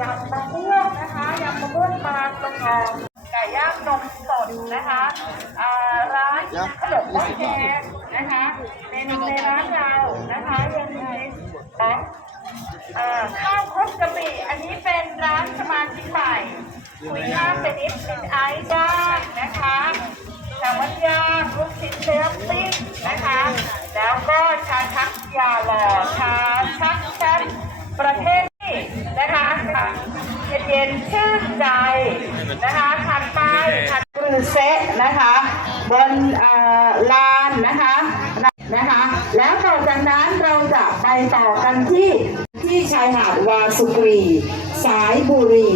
ยำมะม่วงนะคะยำมะม่วงปลาตะทอนไก่ย่างนมสดนะคะร้านขนมหม้อแกงนะคะเมนูในร้านเรานะคะยังไงนะข้าวคลุกกะปิอันนี้เป็นร้านสมาชิกใหม่คุยข้าวเป็นอิฟินไอซ์บ้างนะคะแต่วันย่างลูกชิ้นเนื้อปิ้งนะคะ แล้วก็ชาชักยาหล่อค่ะ ใจนะคะถัดไปถัดคือเซะนะคะ บนเอ่อลานนะคะนะคะ แล้วต่อจากนั้นเราจะไปต่อกันที่ที่ชายหาดวาสุกรี สายบุรี